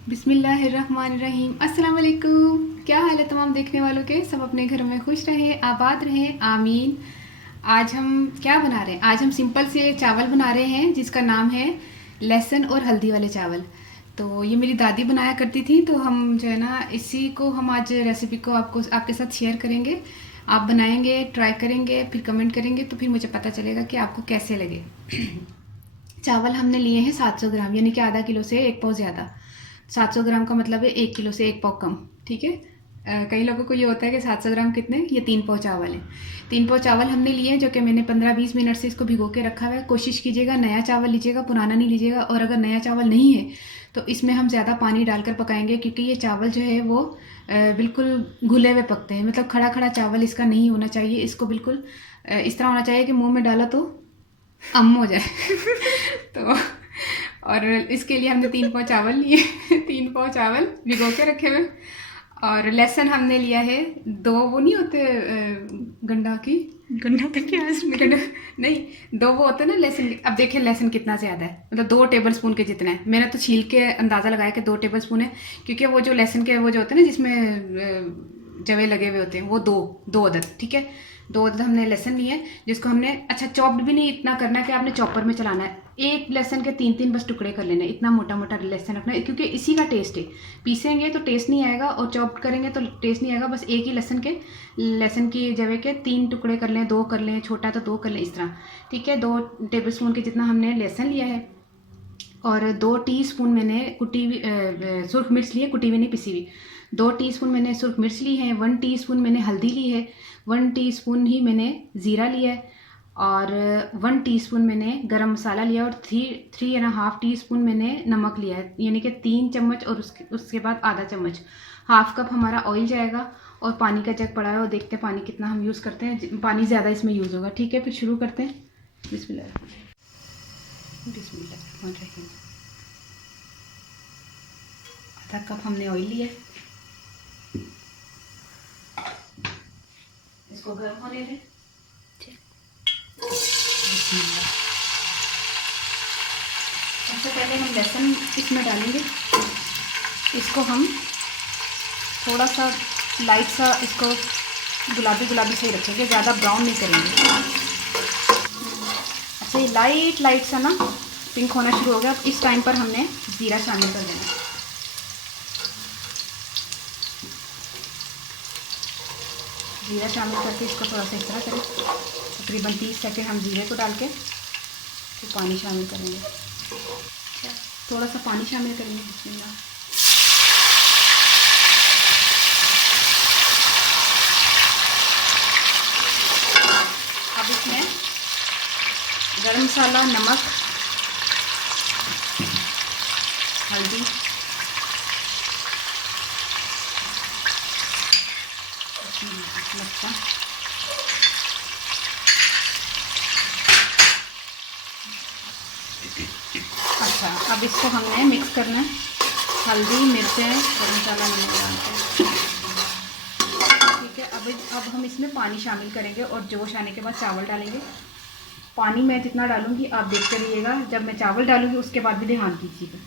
बिस्मिल्लाहिर्रहमानिर्रहीम। अस्सलाम वालेकुम। क्या हाल है तमाम देखने वालों के? सब अपने घरों में खुश रहे, आबाद रहें, आमीन। आज हम क्या बना रहे हैं? आज हम सिंपल से चावल बना रहे हैं जिसका नाम है लहसुन और हल्दी वाले चावल। तो ये मेरी दादी बनाया करती थी, तो हम जो है ना इसी को हम आज रेसिपी को आपके साथ शेयर करेंगे। आप बनाएंगे, ट्राई करेंगे, फिर कमेंट करेंगे, तो फिर मुझे पता चलेगा कि आपको कैसे लगे। चावल हमने लिए हैं 700 ग्राम, यानी कि आधा किलो से एक पाव ज़्यादा। 700 ग्राम का मतलब है 1 किलो से एक पाव कम, ठीक है। कई लोगों को ये होता है कि 700 ग्राम कितने, ये 3 पाव चावल है। 3 पाव चावल हमने लिए हैं, जो कि मैंने 15-20 मिनट से इसको भिगो के रखा हुआ है। कोशिश कीजिएगा नया चावल लीजिएगा, पुराना नहीं लीजिएगा। और अगर नया चावल नहीं है तो इसमें हम ज़्यादा पानी डालकर पकाएंगे, क्योंकि ये चावल जो है वो बिल्कुल घुले हुए पकते हैं। मतलब खड़ा खड़ा चावल इसका नहीं होना चाहिए। इसको बिल्कुल इस तरह होना चाहिए कि मुँह में डाला तो अम हो जाए। तो और इसके लिए हमने 3 पाव चावल लिए। 3 पाव चावल भिगो के रखे हुए। और लहसुन हमने लिया है 2, वो नहीं होते गंडा की, गन्ना तो क्या गंडा नहीं, 2 वो होते हैं ना लहसुन। अब देखिए लहसुन कितना ज़्यादा है, मतलब 2 टेबल स्पून के जितना है। मैंने तो छील के अंदाज़ा लगाया कि 2 टेबल स्पून है, क्योंकि वो जो लहसुन के वो जो होते हैं ना जिसमें जवे लगे हुए होते हैं, वो दो अदद, ठीक है। 2 अदद हमने लहसुन लिए हैं, जिसको हमने अच्छा चॉप्ड भी नहीं इतना करना है कि आपने चॉपर में चलाना है। एक लहसुन के 3-3 बस टुकड़े कर लेने, इतना मोटा मोटा लहसुन रखना है, क्योंकि इसी का टेस्ट है। पीसेंगे तो टेस्ट नहीं आएगा और चॉप्ड करेंगे तो टेस्ट नहीं आएगा। बस एक ही लहसुन की जगह के 3 टुकड़े कर लें, 2 कर लें, छोटा तो 2 कर लें, इस तरह, ठीक है। 2 टेबल स्पून के जितना हमने लहसुन लिया है। और 2 टीस्पून मैंने कुटी हुई सुर्ख मिर्च ली है, कुटी हुई नहीं, पिसी हुई। 2 टीस्पून मैंने सुर्ख मिर्च ली है। 1 टीस्पून मैंने हल्दी ली है। 1 टीस्पून ही मैंने ज़ीरा लिया है। और 1 टीस्पून मैंने गरम मसाला लिया। और 3.5 टीस्पून मैंने नमक लिया है, यानी कि 3 चम्मच। और उसके बाद आधा चम्मच, हाफ कप हमारा ऑयल जाएगा। और पानी का जग पड़ा है, और देखते हैं पानी कितना हम यूज़ करते हैं। पानी ज़्यादा इसमें यूज़ होगा, ठीक है। फिर शुरू करते हैं। बिस्मिल्लाह बिस्मिल्लाह। आधा कप हमने ऑयल लिया है, इसको गर्म होने दें। सबसे पहले हम लहसुन इसमें डालेंगे। इसको हम थोड़ा सा लाइट सा इसको गुलाबी गुलाबी से ही रखेंगे, ज़्यादा ब्राउन नहीं करेंगे। अच्छा, ये लाइट सा ना पिंक होना शुरू हो गया। अब इस टाइम पर हमने ज़ीरा शामिल कर देना। ज़ीरा शामिल करके इसको थोड़ा सा इस तरह करें। तकरीबन 30 सेकंड हम ज़ीरे को डाल के फिर पानी शामिल करेंगे। थोड़ा सा पानी शामिल करेंगे, बिस्मिल्लाह। अब इसमें गरम मसाला, नमक, हल्दी, मिर्चा, अच्छा, अब इसको हमने मिक्स करना है। हल्दी, मिर्चें, गरम मसाला, नमक डालते हैं, ठीक है। अब हम इसमें पानी शामिल करेंगे और जोश आने के बाद चावल डालेंगे। पानी मैं जितना डालूंगी आप देखते रहिएगा। जब मैं चावल डालूंगी उसके बाद भी ध्यान कीजिएगा।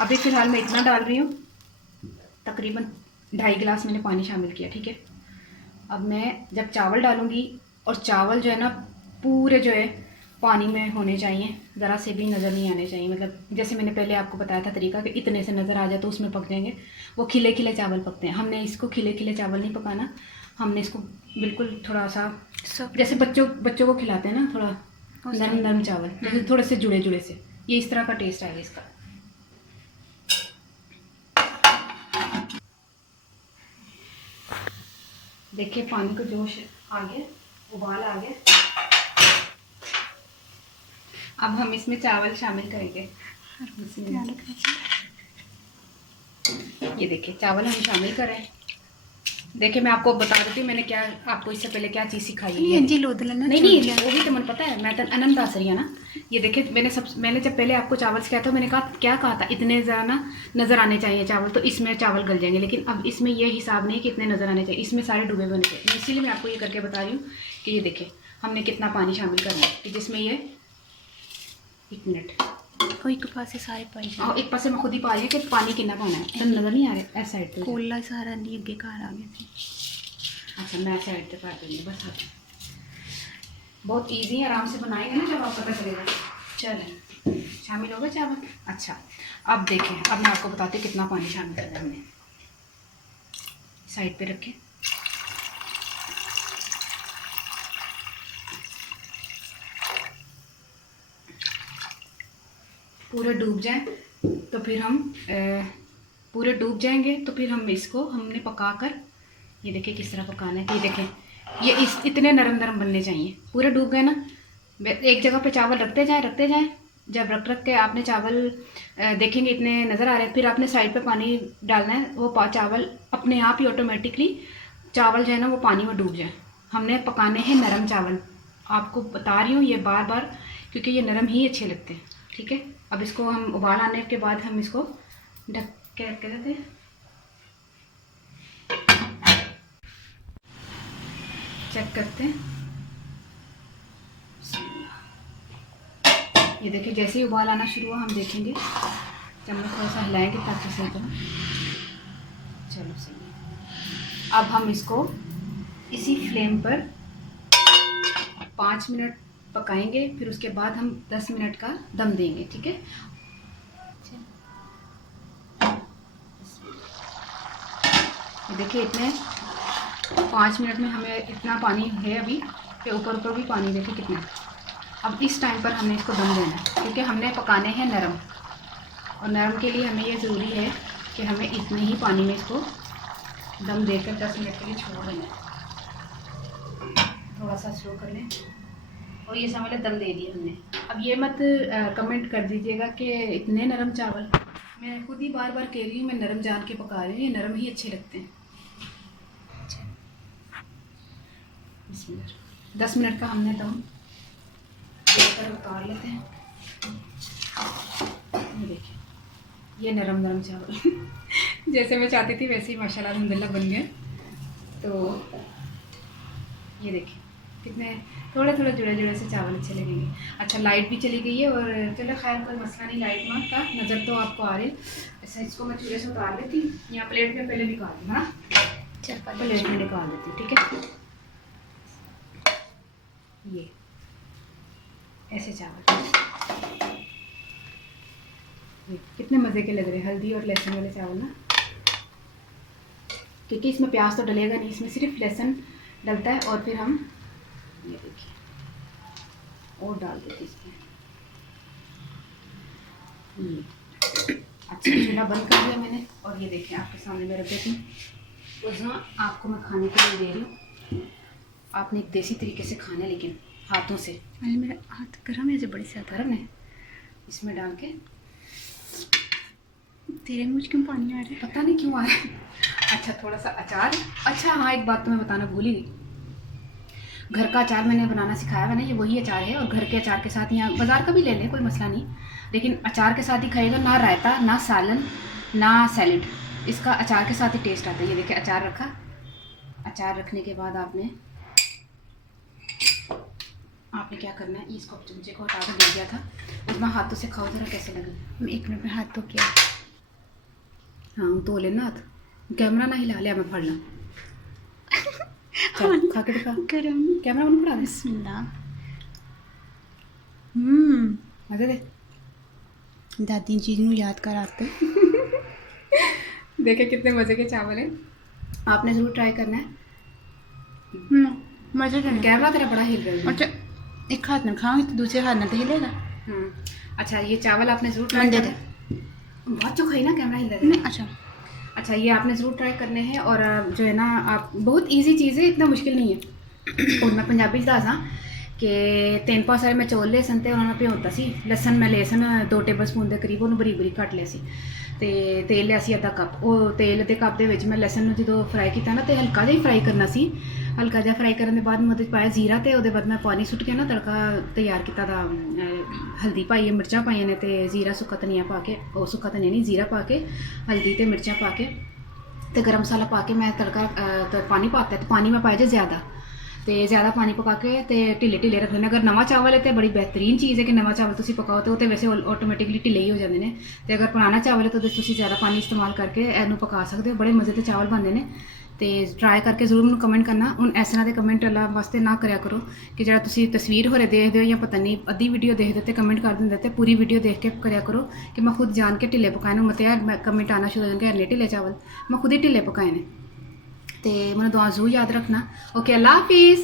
अभी फ़िलहाल मैं इतना डाल रही हूँ, तकरीबन 2.5 गिलास मैंने पानी शामिल किया, ठीक है। अब मैं जब चावल डालूंगी, और चावल जो है ना पूरे जो है पानी में होने चाहिए, ज़रा से भी नज़र नहीं आने चाहिए। मतलब जैसे मैंने पहले आपको बताया था तरीका कि इतने से नज़र आ जाए तो उसमें पक जाएंगे। वो खिले खिले चावल पकते हैं। हमने इसको खिले खिले चावल नहीं पकाना। हमने इसको बिल्कुल थोड़ा सा जैसे बच्चों को खिलाते हैं ना, थोड़ा नरम नरम चावल, जैसे थोड़े से जुड़े जुड़े से, ये इस तरह का टेस्ट आएगा इसका। देखिए पानी को जोश आ गया, उबाल आ गया। अब हम इसमें चावल शामिल करेंगे। ये देखिए चावल हम शामिल करें। देखिए मैं आपको बता देती हूँ मैंने क्या आपको इससे पहले क्या चीज़ सिखाई है। नहीं वो भी तो मैंने पता है, मैं तो अनंत आसरी है ना। ये देखिए मैंने जब पहले आपको चावल सिखाया था, मैंने क्या कहा था, इतने ज़्यादा ना नज़र आने चाहिए चावल, तो इसमें चावल गल जाएंगे। लेकिन अब इसमें ये हिसाब नहीं कि इतने नज़र आने चाहिए, इसमें सारे डूबे हुए होने चाहिए। इसीलिए मैं आपको ये करके बता रही हूँ कि ये देखिए हमने कितना पानी शामिल करना है, कि जिसमें ये 1 मिनट और एक पासे सारे पाई और एक पासे मैं खुद ही पा रही हूँ कि पानी कितना पाना है, तो नज़र नहीं आ रहा है इस साइड पे। कोला सारा नहीं अगे घर आ गया थी। अच्छा मैं साइड पे पा दूँगी बस। बहुत इजी है, आराम से बनाएंगे ना जब आप पता चलेगा। चलें शामिल हो गए चावल। अच्छा अब देखें, अब मैं आपको बताती हूँ कितना पानी शामिल करना है हमने। साइड पे रखें। पूरे डूब जाए तो फिर हम पूरे डूब जाएंगे तो फिर हम इसको हमने पकाकर, ये देखिए किस तरह पकाना है। ये देखें ये इतने नरम नरम बनने चाहिए। पूरे डूब गए ना, एक जगह पे चावल रखते जाएं। जब रख के आपने चावल देखेंगे इतने नज़र आ रहे हैं, फिर आपने साइड पे पानी डालना है। वो चावल अपने आप ही ऑटोमेटिकली चावल जो है ना वो पानी में डूब जाए। हमने पकाने हैं नरम चावल, आपको बता रही हूँ ये बार बार, क्योंकि ये नरम ही अच्छे लगते हैं। ठीक है, अब इसको हम उबाल आने के बाद हम इसको ढक के रख देते हैं। चेक करते हैं। ये देखिए जैसे ही उबाल आना शुरू हुआ हम देखेंगे, चम्मच थोड़ा सा हिलाएंगे ताकि सही तरह। चलो सही है। अब हम इसको इसी फ्लेम पर 5 मिनट पकाएंगे, फिर उसके बाद हम 10 मिनट का दम देंगे। ठीक है, ये देखिए इतने 5 मिनट में हमें इतना पानी है अभी के ऊपर भी पानी देखिए कितना है। अब इस टाइम पर हमने इसको दम देना है, क्योंकि हमने पकाने हैं नरम, और नरम के लिए हमें ये ज़रूरी है कि हमें इतने ही पानी में इसको दम देकर 10 मिनट के लिए छोड़ देना है। थोड़ा सा स्लो कर लें, और ये समझ लें दम दे दिया हमने। अब ये मत कमेंट कर दीजिएगा कि इतने नरम चावल, मैं खुद ही बार बार कह रही हूँ मैं नरम जान के पका रही हूँ, ये नरम ही अच्छे लगते हैं। 10 मिनट का हमने दम देकर उतार लेते हैं। ये देखिए ये नरम नरम चावल जैसे मैं चाहती थी वैसे ही माशाल्लाह अल्हम्दुलिल्लाह बन गए। तो ये देखिए कितने थोड़े थोड़े जुड़े से चावल अच्छे लगेंगे। अच्छा लाइट भी चली गई है, और चलो खैर कोई मसला नहीं, लाइट में का नज़र तो आपको आ रही है। ऐसा इसको मैं चूल्हे से उतार लेती हूँ, यहाँ प्लेट में पहले निकाल दूँ ना, प्लेट में निकाल लेती हूँ। ठीक है, ये ऐसे चावल कितने मज़े के लग रहे हैं, हल्दी और लहसुन वाले चावल ना, क्योंकि इसमें प्याज तो डलेगा नहीं, इसमें सिर्फ लहसुन डलता है। और फिर हम ये देखिए और डाल देते इसमें। अच्छा चूल्हा बंद कर दिया मैंने, और ये देखें आपके सामने मैं रख देती हूँ। उस आपको मैं खाने के लिए दे रही हूँ, आपने एक देसी तरीके से खाना है, लेकिन हाथों से। अरे मेरा हाथ गर्म है, जो बड़ी सा गर्म है। इसमें डाल के तेरे मुझ क्यों पानी आ रहा है, पता नहीं क्यों आ रहा है। अच्छा थोड़ा सा अचार। अच्छा हाँ एक बात तो मैं बताना भूल ही गई, घर का अचार मैंने बनाना सिखाया है ना, ये वही अचार है। और घर के अचार के साथ, यहाँ बाज़ार का भी ले लें कोई मसला नहीं, लेकिन अचार के साथ ही खाएगा, ना रायता ना सालन ना सैलेड, इसका अचार के साथ ही टेस्ट आता है। ये देखिए अचार रखा, अचार रखने के बाद आपने क्या करना है, इसको चमचे को हटा कर दे दिया था, उसमें हाथों से खाओ जरा कैसे लगे। मैं 1 मिनट में हाथ तो किया। हाँ धो लेना हाथ, कैमरा ना हिला लिया मैं फाड़ना। चल खा के दिखा, गरम कैमरा बंद करा। बिस्मिल्लाह। मजे दे, दादी चीज़ ਨੂੰ याद कराते। देखे कितने मज़े के चावल हैं, आपने ज़रूर ट्राई करना है। मज़े का कैमरा तेरा बड़ा हिल रहा है। अच्छा एक हाथ में खाओगे तो दूसरे हाथ में तो हिलेगा। अच्छा ये चावल आपने ज़रूर ट्राई करना है। बहुत जो खाई ना कैमरा हिल रहा है। अच्छा ये आपने ज़रूर ट्राई करने हैं, और जो है ना आप बहुत इजी चीज़ है, इतना मुश्किल नहीं है। और मैं पंजाबी दसा कि 3 पास सारे मैं चौल ले सन, तो उन्होंने भ्योता सी लसन, मैं ले सन 2 टेबल स्पून के करीब उन्होंने बरीक बरीक कट लिया सी, तो तेल लिया सी आधा कप। वो तेल के कप के मैं लसन जो फ्राई किया ना, तो हल्का जिहा फ्राई करना सी। हल्का जिहा फ्राई करने के बाद मैं पाया जीरा, तो वो बाद मैं पानी सुट के ना तड़का तैयार किया था। हल्दी पाई, मिर्चा पाई ने, तो जीरा सुक्का धनिया पा के, वो सुक्का धनिया नहीं जीरा पा के, हल्दी तो मिर्चा पा के, तो गर्म मसाला पा के मैं तड़का तो पानी पाता है, तो पानी में पाया जाए ज़्यादा, ਤੇ ਜ਼ਿਆਦਾ ਪਾਣੀ ਪਕਾ ਕੇ ਤੇ ਢਿੱਲੇ ਢਿੱਲੇ ਰੱਖਦੇ ਨੇ। ਅਗਰ ਨਵਾਂ ਚਾਵਲ ਹੈ ਤੇ ਬੜੀ ਬਿਹਤਰੀਨ ਚੀਜ਼ ਹੈ ਕਿ ਨਵਾਂ ਚਾਵਲ ਤੁਸੀਂ ਪਕਾਓ ਤੇ ਉਹ ਤੇ ਵੈਸੇ ਆਟੋਮੈਟਿਕਲੀ ਢਿੱਲੇ ਹੀ ਹੋ ਜਾਂਦੇ ਨੇ। ਤੇ ਅਗਰ ਪੁਰਾਣਾ ਚਾਵਲ ਹੈ ਤਾਂ ਤੁਸੀਂ ਜ਼ਿਆਦਾ ਪਾਣੀ ਇਸਤੇਮਾਲ ਕਰਕੇ ਇਹਨੂੰ ਪਕਾ ਸਕਦੇ ਹੋ। ਬੜੇ ਮਜ਼ੇ ਦੇ ਚਾਵਲ ਬਣਦੇ ਨੇ ਤੇ ਟਰਾਈ ਕਰਕੇ ਜ਼ਰੂਰ ਮੈਨੂੰ ਕਮੈਂਟ ਕਰਨਾ। ਹੁਣ ਇਸ ਤਰ੍ਹਾਂ ਦੇ ਕਮੈਂਟ ਵਾਲਾ ਵਾਸਤੇ ਨਾ ਕਰਿਆ ਕਰੋ ਕਿ ਜਿਹੜਾ ਤੁਸੀਂ ਤਸਵੀਰ ਹੋਰੇ ਦੇਖਦੇ ਹੋ ਜਾਂ ਪਤਾ ਨਹੀਂ ਅੱਧੀ ਵੀਡੀਓ ਦੇਖਦੇ ਤੇ ਕਮੈਂਟ ਕਰ ਦਿੰਦੇ, ਤੇ ਪੂਰੀ ਵੀਡੀਓ ਦੇਖ ਕੇ ਕਰਿਆ ਕਰੋ ਕਿ ਮੈਂ ਖੁਦ ਜਾਣ ਕੇ ਢਿੱਲੇ ਪਕਾਏ ਨੇ। ਮਤੇ ਕਮੈਂਟ ਆਉਣਾ ਸ਼ੁਰੂ ਹੋ ਜਾਣਗੇ ਹਲੇ ਢਿੱਲੇ ਚਾਵਲ, ਮੈਂ ਖੁਦ ਹੀ ਢਿੱਲੇ ਪਕਾਏ ਨੇ। ਤੇ ਮੈਨੂੰ ਦੁਆ ਜ਼ਰੂਰ ਯਾਦ ਰੱਖਣਾ। ਓਕੇ, ਅੱਲਾ ਹਾਫਿਜ਼।